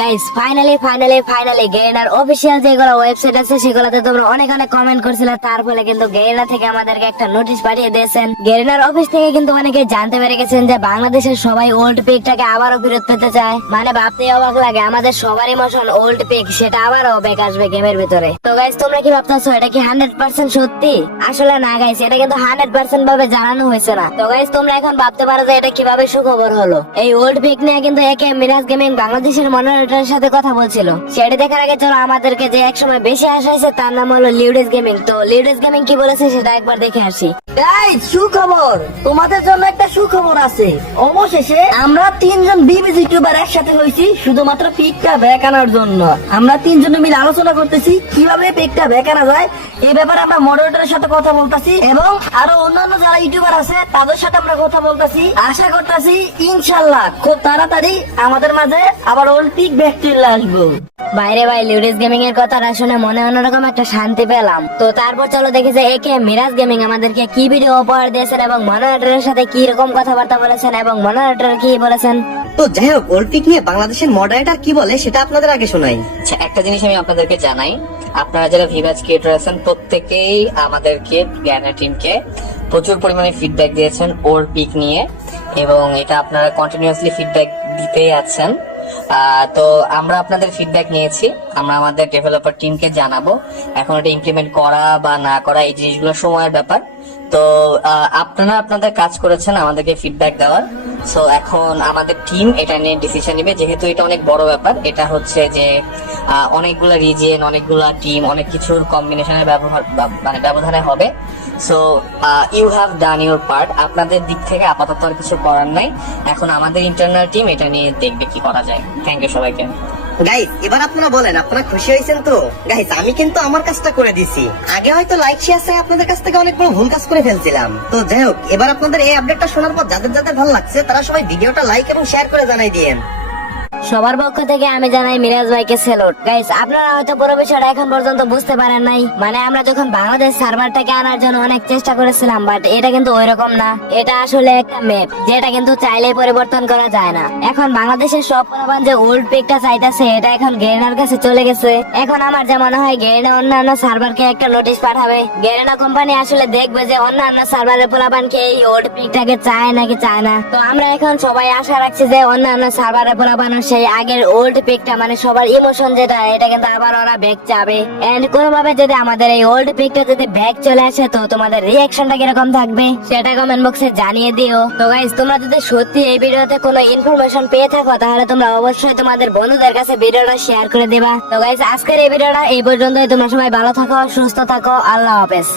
Guys finally finally finally gainer official যেগুলো website আছে, সেগুলোতে তোমরা অনেক অনেক কমেন্ট করছিলে। তার ফলে কিন্তু গেইনা থেকে আমাদেরকে একটা নোটিশ পাঠিয়ে দিয়েছেন। গেইনার অফিস থেকে কিন্তু অনেকে জানতে পেরে গেছেন যে বাংলাদেশের সবাই ওল্ড পিকটাকে আবারও ফেরত পেতে চায়। মানে ভাবতে অবাক লাগে, আমাদের সবার ইমোশন ওল্ড পিক সেটা আবারও ব্যাক আসবে গেমের ভিতরে। তো গাইস তোমরা কি ভাবতেছো, এটা কি হান্ড্রেড পার্সেন্ট সত্যি? আসলে না গাইস এটা কিন্তু হান্ড্রেড পার্সেন্ট ভাবে জানানো হয়েছে না। তো গাইস তোমরা এখন ভাবতে পারো যে এটা কীভাবে সুখবর হলো। এই ওল্ড পিক নিয়ে কিন্তু একে মিরাজ গেমিং বাংলাদেশের মনিটরের সাথে কথা বলছিল। সেটা দেখার আগে চলো আমাদেরকে যে একসময় বেশি আসা হয়েছে, তার নাম হলো লিউডেস গেমিং। তো লিউডেস গেমিং কি বলেছে সেটা একবার দেখে আসি। সুখবর! তোমাদের জন্য একটা সুখবর আছে। অবশেষে আমরা তিনজন বিবিজ ইউটিউবার একসাথে হয়েছি, শুধুমাত্র পিকটা ব্যাক আনার জন্য। আমরা তিনজনে মিলে আলোচনা করতেছি, কীভাবে পিকটা ব্যাক আনা যায় এই ব্যাপারে আমরা মডারেটরের সাথে কথা বলতেছি, এবং আরও অন্যান্য যারা ইউটিউবার আছে, তাদের সাথে আমরা কথা বলতেছি। আশা করতেছি ইনশাল্লাহ খুব তাড়াতাড়ি আমাদের মাঝে আবার ওল্ড পিক ব্যাক আসব বাইরে ভাই লিউডিস গেমিং এর কথাটা শুনে মনে অন্যরকম একটা শান্তি পেলাম। তো তারপর চলো দেখি যে একে মিরাজ গেমিং আমাদেরকে কি ভিডিও উপহার দিয়েছেন এবং মনিটরের সাথে কি রকম কথাবার্তা বলেছেন এবং মনিটর কি বলেছেন? তো যাই হোক অলিম্পিক নিয়ে বাংলাদেশের মডারেটার কি বলে সেটা আপনাদের আগে শোনাই। আচ্ছা একটা জিনিস আমি আপনাদেরকে জানাই। আপনারা যারা ভিভাজ ক্রিয়েটর আছেন প্রত্যেকেই আমাদেরকে জ্ঞানের টিমকে প্রচুর পরিমাণে ফিডব্যাক দিয়েছেন ওর পিক নিয়ে। এবং এটা আপনারা কন্টিনিউয়াসলি ফিডব্যাক দিতেই আছেন। তো আমরা আপনাদের ফিডব্যাক নিয়েছি। আমরা আমাদের ডেভেলপার টিমকে জানাব। এখন এটা ইমপ্লিমেন্ট করা বা না করা, এই জিনিসগুলো সময়ের ব্যাপার। তো আপনারা আপনাদের কাজ করেছেন আমাদেরকে ফিডব্যাক দেওয়ার। সো এখন আমাদের টিম এটা নিয়ে ডিসিশন নেবে। যেহেতু এটা অনেক বড় ব্যাপার, এটা হচ্ছে যে অনেকগুলা রিজিয়ন অনেকগুলা টিম অনেক কিছুর কম্বিনেশনের ব্যবহার মানে ব্যবধানে হবে। So you have done your part আপনাদের দিক থেকে আপাতত আর কিছু করার নাই। এখন আমাদের ইন্টারনাল টিম এটা নিয়ে দেখবে কি করা যায়। থ্যাংক ইউ সবাইকে। গাইস এবার আপনারা বলেন, আপনারা খুশি হয়েছেন তো? গাইস আমি কিন্তু আমার কাজটা করে দিছি। আগে হয়তো লাইক শেয়ার চাই আপনাদের কাছ থেকে অনেক বড় ভুল কাজ করে ফেলছিলাম। তো যাই হোক, এবার আপনাদের এই আপডেটটা শোনার পর যাদের যাদের ভালো লাগছে, তারা সবাই ভিডিওটা লাইক এবং শেয়ার করে জানাই দিয়েন। সবার পক্ষ থেকে আমি জানাই মিরাজ ভাইকে সেলুট গাইস আপনারা হয়তো পুরো বিষয়টা এখন পর্যন্ত বুঝতে পারেন নাই। মানে আমরা যখন বাংলাদেশ সার্ভারটাকে আনার জন্য অনেক চেষ্টা করেছিলাম বাট এটা কিন্তু ওইরকম না। এটা আসলে একটা ম্যাপ যেটা কিন্তু চাইলেই পরিবর্তন করা যায় না। এখন বাংলাদেশের সব পোলাপান যে ওল্ড পিকটা চাইতেছে, এটা এখন গেরেনার কাছে চলে গেছে। এখন আমার যা মনে হয়, গেরেনা অন্যান্য সার্ভারকে একটা নোটিশ পাঠাবে। গেরেনা কোম্পানি আসলে দেখবে যে অন্যান্য সার্ভারের পোলাপানকে এই ওল্ড পিকটাকে চায় নাকি চায় না। তো আমরা এখন সবাই আশা রাখছি যে অন্যান্য সার্ভারের পোলাপানের সেই আগের ওল্ড পিকটা মানে সবার ইমোশন যেটা, এটা কিন্তু আবার ওরা ব্যাক চাবে। এন্ড কোনোভাবে যদি আমাদের এই ওল্ড পিকটা যদি ব্যাক চলে আসে, তো তোমাদের রিয়াকশনটা কীরকম থাকবে? সেটা কমেন্ট বক্সে জানিয়ে দিও। তো গাইস তোমরা যদি সত্যি এই ভিডিওতে কোনো ইনফরমেশন পেয়ে থাকো, তাহলে তোমরা অবশ্যই তোমাদের বন্ধুদের কাছে ভিডিওটা শেয়ার করে দিবা। তো গাইস আজকের এই ভিডিওটা এই পর্যন্তই। তোমরা সবাই ভালো থাকো, সুস্থ থাকো। আল্লাহ হাফেজ।